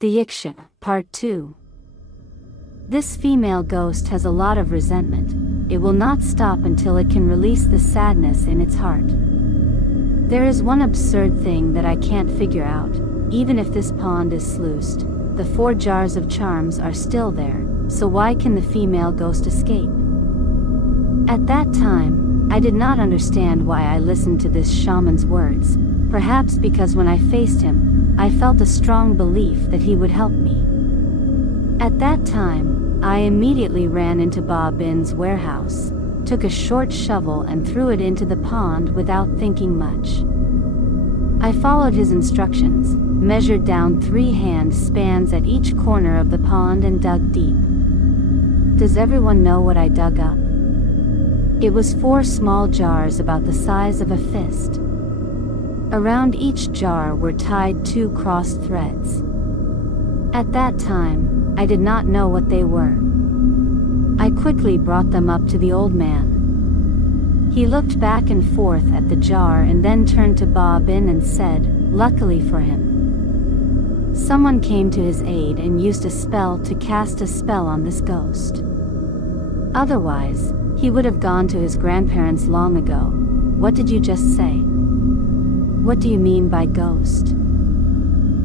The Yaksha, Part 2. This female ghost has a lot of resentment. It will not stop until it can release the sadness in its heart. There is one absurd thing that I can't figure out. Even if this pond is sluiced, the 4 jars of charms are still there, so why can the female ghost escape? At that time, I did not understand why I listened to this shaman's words, perhaps because when I faced him, I felt a strong belief that he would help me. At that time, I immediately ran into Ba Bin's warehouse, took a short shovel and threw it into the pond without thinking much. I followed his instructions, measured down 3 hand spans at each corner of the pond and dug deep. Does everyone know what I dug up? It was 4 small jars about the size of a fist. Around each jar were tied 2 crossed threads. At that time, I did not know what they were. I quickly brought them up to the old man. He looked back and forth at the jar and then turned to Ba Bin and said, luckily for him, someone came to his aid and used a spell to cast a spell on this ghost. Otherwise, he would have gone to his grandparents long ago. What did you just say? What do you mean by ghost?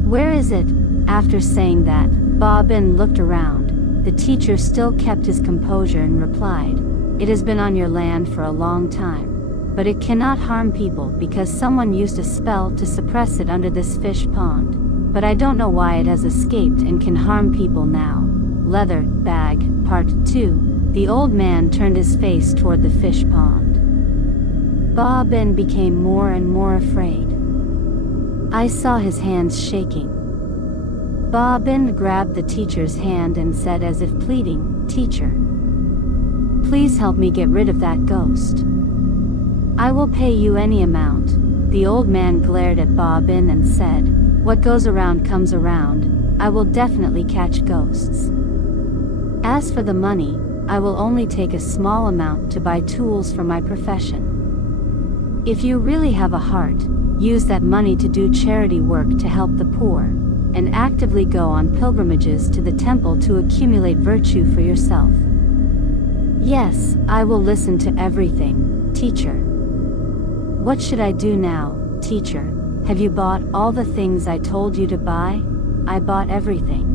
Where is it? After saying that, Ba Bin looked around. The teacher still kept his composure and replied, it has been on your land for a long time, but it cannot harm people because someone used a spell to suppress it under this fish pond. But I don't know why it has escaped and can harm people now. Leather Bag, Part 2. The old man turned his face toward the fish pond. Ba Bin became more and more afraid. I saw his hands shaking. Ba Bin grabbed the teacher's hand and said as if pleading, Teacher, please help me get rid of that ghost. I will pay you any amount. The old man glared at Ba Bin and said, what goes around comes around. I will definitely catch ghosts. As for the money, I will only take a small amount to buy tools for my profession. If you really have a heart, use that money to do charity work to help the poor, and actively go on pilgrimages to the temple to accumulate virtue for yourself. Yes, I will listen to everything, teacher. What should I do now, teacher? Have you bought all the things I told you to buy? I bought everything.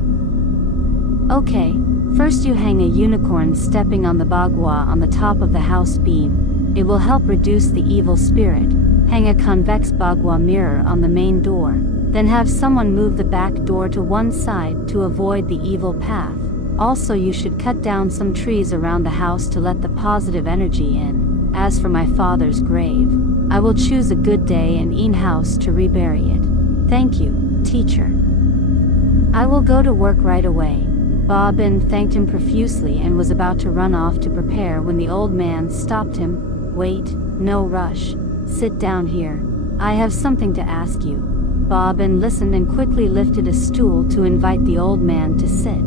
Okay, first you hang a unicorn stepping on the bagua on the top of the house beam. It will help reduce the evil spirit. Hang a convex bagua mirror on the main door, then have someone move the back door to one side to avoid the evil path. Also you should cut down some trees around the house to let the positive energy in. As for my father's grave, I will choose a good day and in-house to rebury it. Thank you, teacher. I will go to work right away. Ba Bin thanked him profusely and was about to run off to prepare when the old man stopped him. Wait, no rush. Sit down here. I have something to ask you. Ba Bin listened and quickly lifted a stool to invite the old man to sit.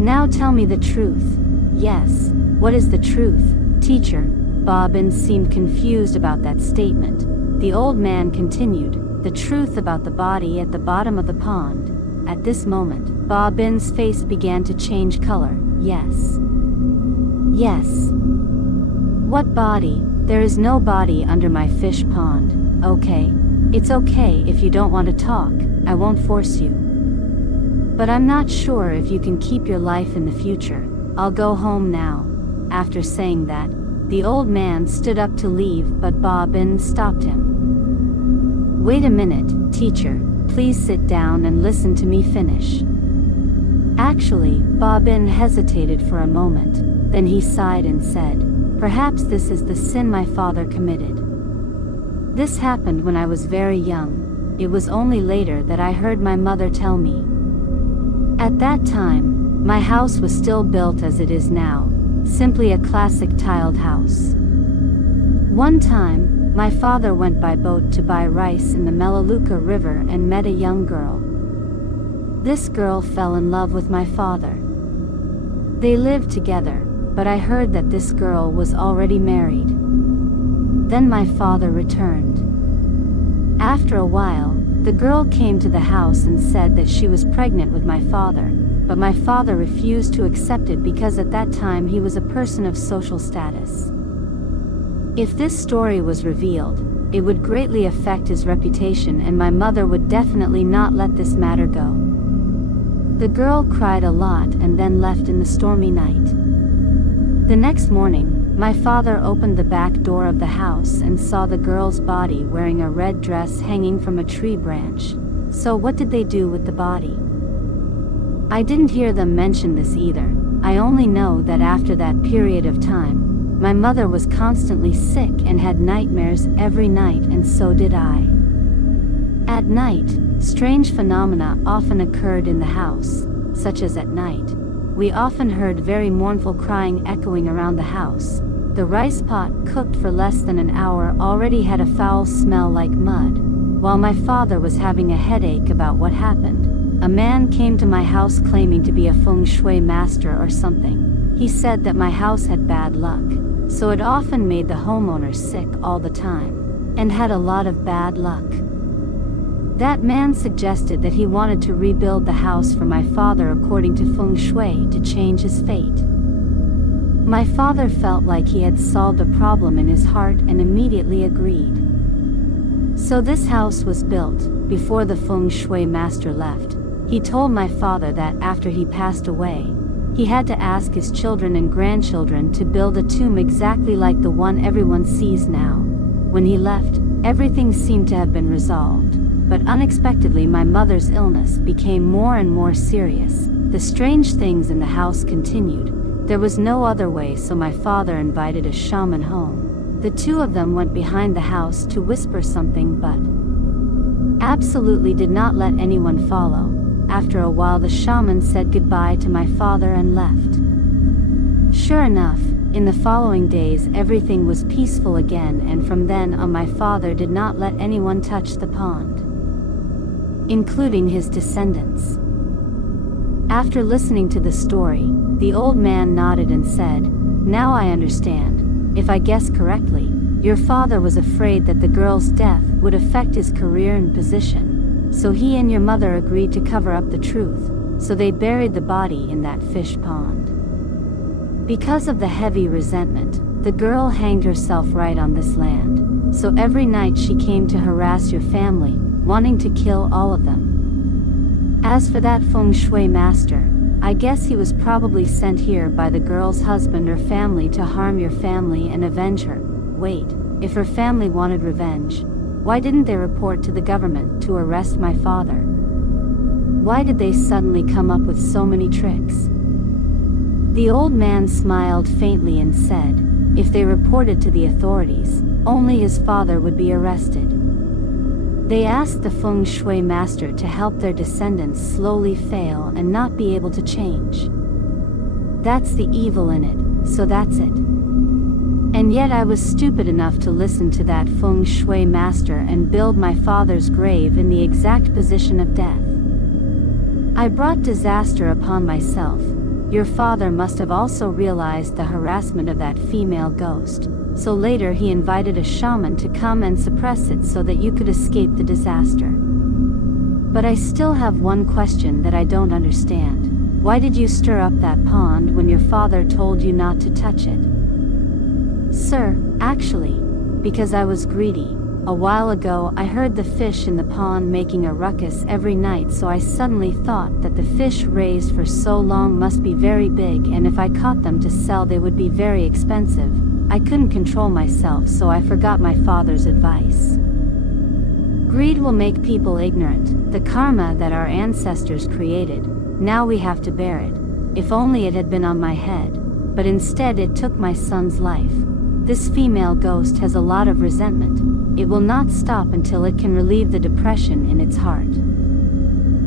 Now tell me the truth. Yes, what is the truth, teacher? Ba Bin seemed confused about that statement. The old man continued, the truth about the body at the bottom of the pond. At this moment, Ba Bin's face began to change color. Yes. Yes. What body? There is no body under my fish pond. Okay. It's okay if you don't want to talk, I won't force you. But I'm not sure if you can keep your life in the future. I'll go home now. After saying that, the old man stood up to leave but Ba Bin stopped him. Wait a minute, teacher, please sit down and listen to me finish. Actually, Ba Bin hesitated for a moment, then he sighed and said, perhaps this is the sin my father committed. This happened when I was very young. It was only later that I heard my mother tell me. At that time, my house was still built as it is now, simply a classic tiled house. One time, my father went by boat to buy rice in the Melaleuca River and met a young girl. This girl fell in love with my father. They lived together, but I heard that this girl was already married. Then my father returned. After a while, The girl came to the house and said that she was pregnant with my father, but my father refused to accept it because at that time he was a person of social status. If this story was revealed, it would greatly affect his reputation and my mother would definitely not let this matter go. The girl cried a lot and then left in the stormy night. The next morning, my father opened the back door of the house and saw the girl's body wearing a red dress hanging from a tree branch. So what did they do with the body? I didn't hear them mention this either. I only know that after that period of time, my mother was constantly sick and had nightmares every night, and so did I. At night, strange phenomena often occurred in the house, such as at night, we often heard very mournful crying echoing around the house. The rice pot cooked for less than an hour already had a foul smell like mud. While my father was having a headache about what happened, a man came to my house claiming to be a feng shui master or something. He said that my house had bad luck, so it often made the homeowner sick all the time, and had a lot of bad luck. That man suggested that he wanted to rebuild the house for my father according to feng shui to change his fate. My father felt like he had solved a problem in his heart and immediately agreed. So this house was built before the feng shui master left. He told my father that after he passed away, he had to ask his children and grandchildren to build a tomb exactly like the one everyone sees now. When he left, everything seemed to have been resolved. But unexpectedly my mother's illness became more and more serious. The strange things in the house continued. There was no other way, so my father invited a shaman home. The two of them went behind the house to whisper something but absolutely did not let anyone follow. After a while the shaman said goodbye to my father and left. Sure enough, in the following days everything was peaceful again, and from then on my father did not let anyone touch the pond, including his descendants. After listening to the story, the old man nodded and said, "Now I understand. If I guess correctly, your father was afraid that the girl's death would affect his career and position, so he and your mother agreed to cover up the truth, so they buried the body in that fish pond. Because of the heavy resentment, the girl hanged herself right on this land, so every night she came to harass your family, wanting to kill all of them. As for that feng shui master, I guess he was probably sent here by the girl's husband or family to harm your family and avenge her. Wait, if her family wanted revenge, why didn't they report to the government to arrest my father? Why did they suddenly come up with so many tricks?" The old man smiled faintly and said, if they reported to the authorities, only his father would be arrested. They asked the feng shui master to help their descendants slowly fail and not be able to change. That's the evil in it, so that's it. And yet I was stupid enough to listen to that feng shui master and build my father's grave in the exact position of death. I brought disaster upon myself. Your father must have also realized the harassment of that female ghost, so later he invited a shaman to come and suppress it so that you could escape the disaster. But I still have one question that I don't understand. Why did you stir up that pond when your father told you not to touch it? Sir, actually, because I was greedy. A while ago I heard the fish in the pond making a ruckus every night, so I suddenly thought that the fish raised for so long must be very big, and if I caught them to sell they would be very expensive. I couldn't control myself, so I forgot my father's advice. Greed will make people ignorant. The karma that our ancestors created, now we have to bear it. If only it had been on my head, but instead it took my son's life. This female ghost has a lot of resentment. It will not stop until it can relieve the depression in its heart.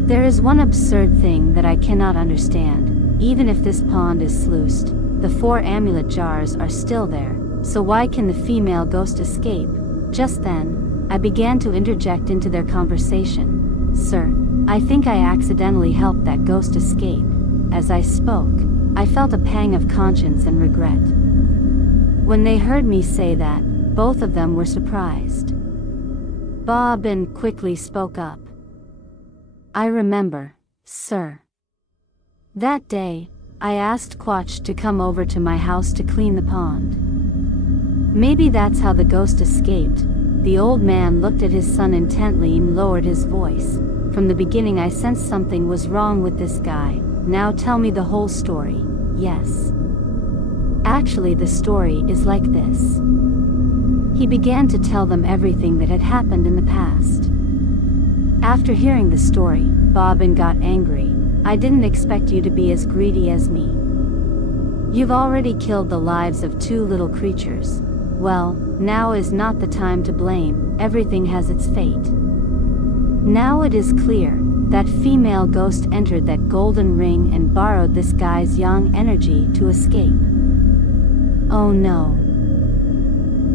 There is one absurd thing that I cannot understand. Even if this pond is sluiced, the 4 amulet jars are still there, so why can the female ghost escape? Just then, I began to interject into their conversation. Sir, I think I accidentally helped that ghost escape. As I spoke, I felt a pang of conscience and regret. When they heard me say that, both of them were surprised. Bob quickly spoke up. I remember, sir. That day, I asked Quach to come over to my house to clean the pond. Maybe that's how the ghost escaped. The old man looked at his son intently and lowered his voice. From the beginning I sensed something was wrong with this guy. Now tell me the whole story. Yes. Actually, the story is like this. He began to tell them everything that had happened in the past. After hearing the story, Bobbin got angry. I didn't expect you to be as greedy as me. You've already killed the lives of 2 little creatures. Well, now is not the time to blame, everything has its fate. Now it is clear, that female ghost entered that golden ring and borrowed this guy's young energy to escape. Oh no.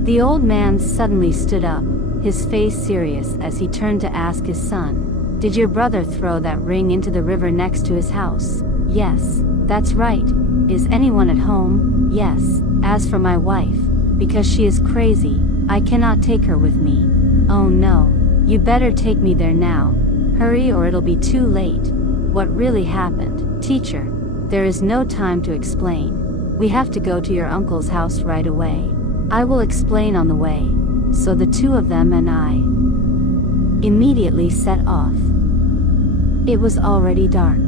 The old man suddenly stood up, his face serious as he turned to ask his son, "Did your brother throw that ring into the river next to his house?" "Yes, that's right. Is anyone at home?" "Yes. As for my wife, because she is crazy, I cannot take her with me." "Oh no. You better take me there now. Hurry or it'll be too late." "What really happened, teacher?" "There is no time to explain. We have to go to your uncle's house right away. I will explain on the way." So the 2 of them and I immediately set off. It was already dark.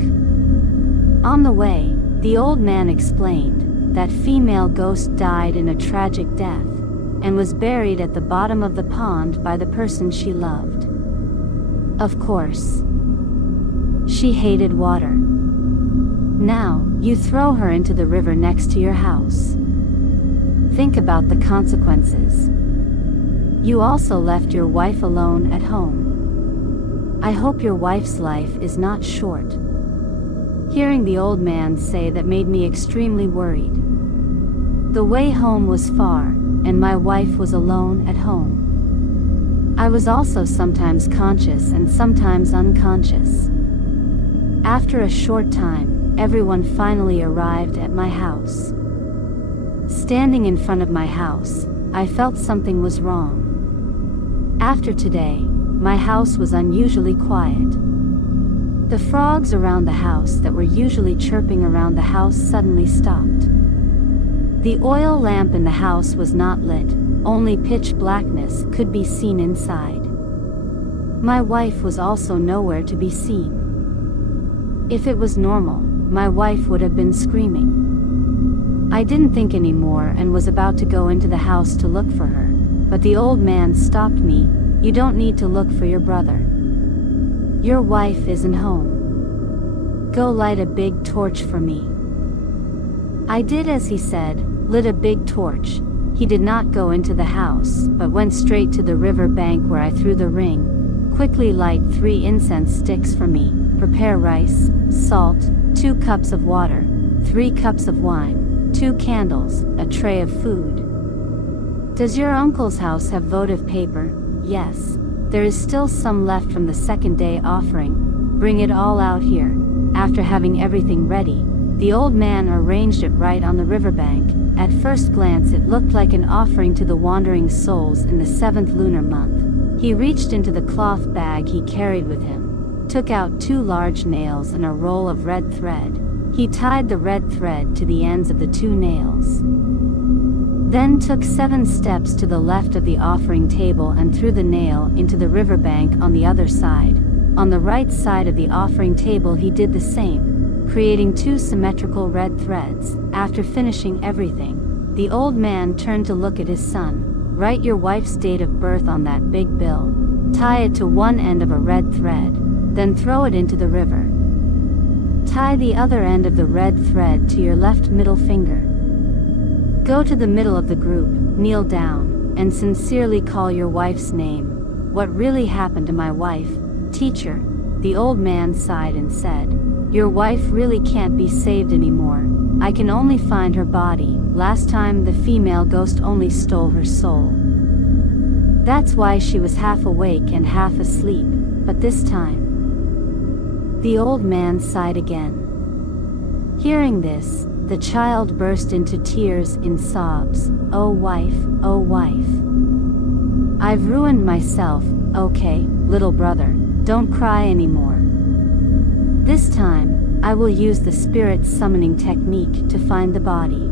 On the way, the old man explained that female ghost died in a tragic death, and was buried at the bottom of the pond by the person she loved. Of course, she hated water. Now, you throw her into the river next to your house. Think about the consequences. You also left your wife alone at home. I hope your wife's life is not short. Hearing the old man say that made me extremely worried. The way home was far, and my wife was alone at home. I was also sometimes conscious and sometimes unconscious. After a short time, everyone finally arrived at my house. Standing in front of my house, I felt something was wrong. After today, my house was unusually quiet. The frogs around the house that were usually chirping around the house suddenly stopped. The oil lamp in the house was not lit, only pitch blackness could be seen inside. My wife was also nowhere to be seen. If it was normal, my wife would have been screaming. I didn't think anymore and was about to go into the house to look for her, but the old man stopped me. "You don't need to look for your brother. Your wife isn't home. Go light a big torch for me." I did as he said, lit a big torch. He did not go into the house, but went straight to the river bank where I threw the ring. "Quickly light 3 incense sticks for me. Prepare rice, salt, 2 cups of water, 3 cups of wine, 2 candles, a tray of food." "Does your uncle's house have votive paper?" "Yes. There is still some left from the second day offering. Bring it all out here." After having everything ready, the old man arranged it right on the riverbank. At first glance it looked like an offering to the wandering souls in the 7th lunar month. He reached into the cloth bag he carried with him, took out 2 large nails and a roll of red thread. He tied the red thread to the ends of the 2 nails. Then took 7 steps to the left of the offering table and threw the nail into the riverbank on the other side. On the right side of the offering table he did the same, creating 2 symmetrical red threads. After finishing everything, the old man turned to look at his son. "Write your wife's date of birth on that big bill. Tie it to one end of a red thread, then throw it into the river. Tie the other end of the red thread to your left middle finger. Go to the middle of the group, kneel down, and sincerely call your wife's name." "What really happened to my wife, teacher?" The old man sighed and said, "Your wife really can't be saved anymore. I can only find her body. Last time the female ghost only stole her soul. That's why she was half awake and half asleep, but this time..." The old man sighed again. Hearing this, the child burst into tears in sobs. Oh wife, I've ruined myself." "Okay, little brother, don't cry anymore. This time, I will use the spirit summoning technique to find the body.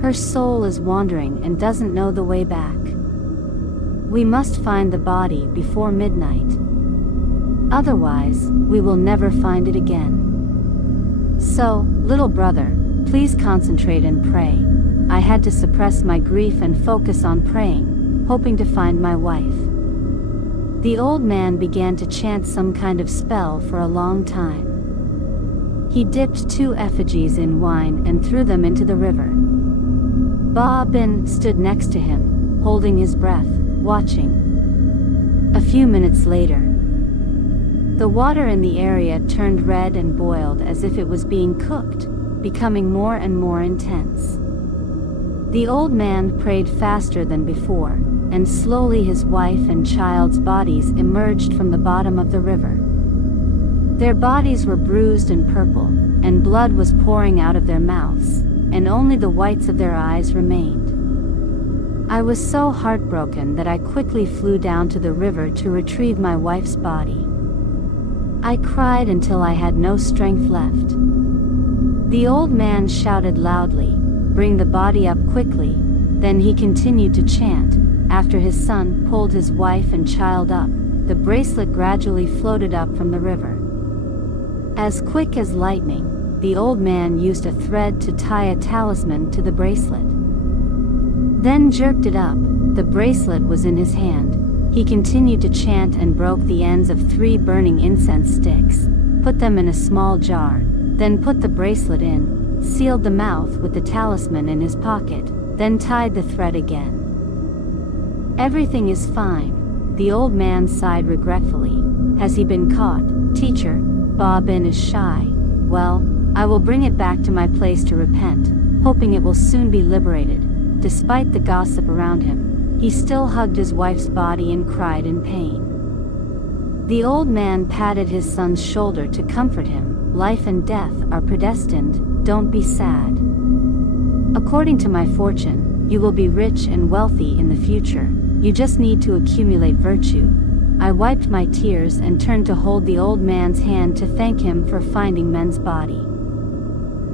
Her soul is wandering and doesn't know the way back. We must find the body before midnight. Otherwise, we will never find it again. So, little brother, please concentrate and pray. I had to suppress my grief and focus on praying, hoping to find my wife. The old man began to chant some kind of spell for a long time. He dipped 2 effigies in wine and threw them into the river. Ba Bin stood next to him, holding his breath, watching. A few minutes later, the water in the area turned red and boiled as if it was being cooked, becoming more and more intense. The old man prayed faster than before, and slowly his wife and child's bodies emerged from the bottom of the river. Their bodies were bruised and purple, and blood was pouring out of their mouths, and only the whites of their eyes remained. I was so heartbroken that I quickly flew down to the river to retrieve my wife's body. I cried until I had no strength left. The old man shouted loudly, "Bring the body up quickly." Then he continued to chant. After his son pulled his wife and child up, the bracelet gradually floated up from the river. As quick as lightning, the old man used a thread to tie a talisman to the bracelet. Then jerked it up. The bracelet was in his hand. He continued to chant and broke the ends of 3 burning incense sticks, put them in a small jar, then put the bracelet in, sealed the mouth with the talisman in his pocket, then tied the thread again. "Everything is fine," the old man sighed regretfully. "Has he been caught, teacher?" Ba Bin is shy. "Well, I will bring it back to my place to repent, hoping it will soon be liberated." Despite the gossip around him, he still hugged his wife's body and cried in pain. The old man patted his son's shoulder to comfort him. "Life and death are predestined, don't be sad. According to my fortune, you will be rich and wealthy in the future. You just need to accumulate virtue." I wiped my tears and turned to hold the old man's hand to thank him for finding Men's body.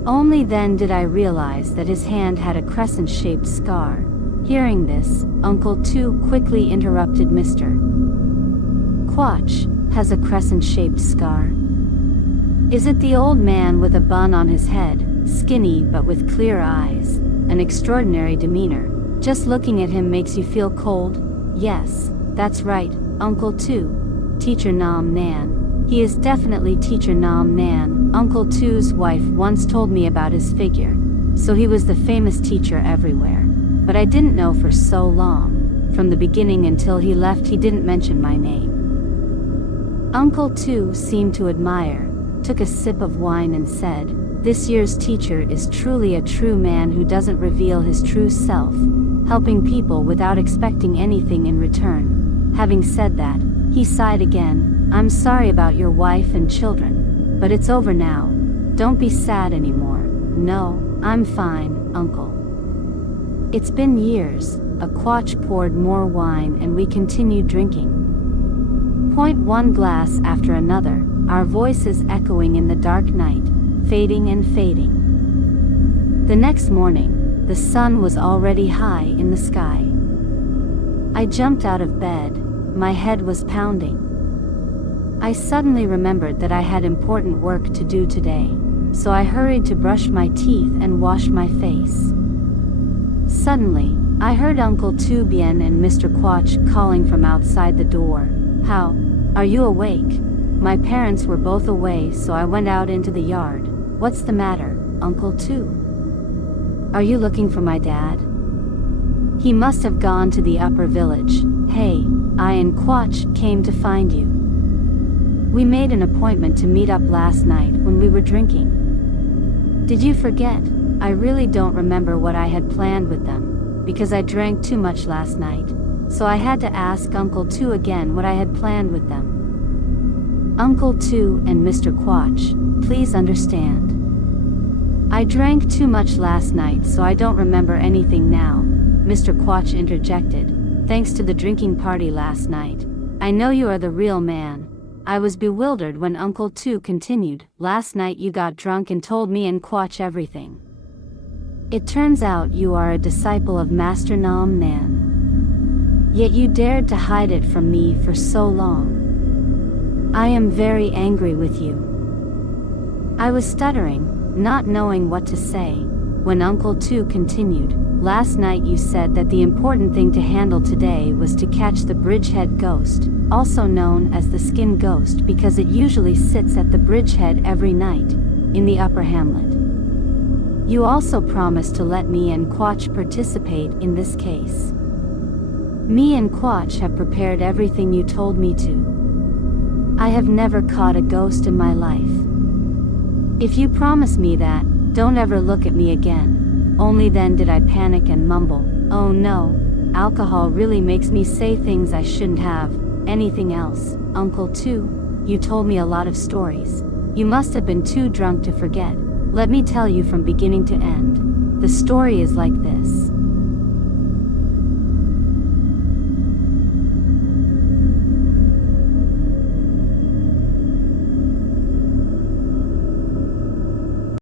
Only then did I realize that his hand had a crescent-shaped scar. Hearing this, Uncle Tu quickly interrupted. "Mr. Quach has a crescent-shaped scar. Is it the old man with a bun on his head, skinny but with clear eyes, an extraordinary demeanor? Just looking at him makes you feel cold?" "Yes, that's right, Uncle Tu. Teacher Nam Nan. He is definitely Teacher Nam Nan. Uncle Tu's wife once told me about his figure, so he was the famous teacher everywhere. But I didn't know for so long. From the beginning until he left, he didn't mention my name." Uncle Tu seemed to admire, took a sip of wine and said, "This year's teacher is truly a true man who doesn't reveal his true self, helping people without expecting anything in return." Having said that, he sighed again. "I'm sorry about your wife and children, but it's over now. Don't be sad anymore." "No, I'm fine, Uncle. It's been years." A Quach poured more wine and we continued drinking. Point one glass after another, our voices echoing in the dark night, fading and fading. The next morning, the sun was already high in the sky. I jumped out of bed. My head was pounding. I suddenly remembered that I had important work to do today, so I hurried to brush my teeth and wash my face. Suddenly, I heard Uncle Tu Bien and Mr. Quach calling from outside the door. "How? Are you awake?" My parents were both away, so I went out into the yard. "What's the matter, Uncle Tu? Are you looking for my dad? He must have gone to the upper village." "Hey, I and Quach came to find you. We made an appointment to meet up last night when we were drinking. Did you forget?" I really don't remember what I had planned with them, because I drank too much last night, so I had to ask Uncle Tu again what I had planned with them. "Uncle Tu and Mr. Quach, please understand. I drank too much last night, so I don't remember anything now," Mr. Quach interjected. "Thanks to the drinking party last night. I know you are the real man. I was bewildered when Uncle Tu continued, "Last night you got drunk and told me and Quach everything. It turns out you are a disciple of Master Nam Nan. Yet you dared to hide it from me for so long. I am very angry with you." I was stuttering, not knowing what to say, when Uncle Tu continued, "Last night you said that the important thing to handle today was to catch the bridgehead ghost, also known as the skin ghost because it usually sits at the bridgehead every night, in the upper hamlet. You also promised to let me and Quach participate in this case. Me and Quach have prepared everything you told me to. I have never caught a ghost in my life. If you promise me that, don't ever look at me again." Only then did I panic and mumble, "Oh no, alcohol really makes me say things I shouldn't have." "Anything else, Uncle Tu? You told me a lot of stories. You must have been too drunk to forget. Let me tell you from beginning to end. The story is like this.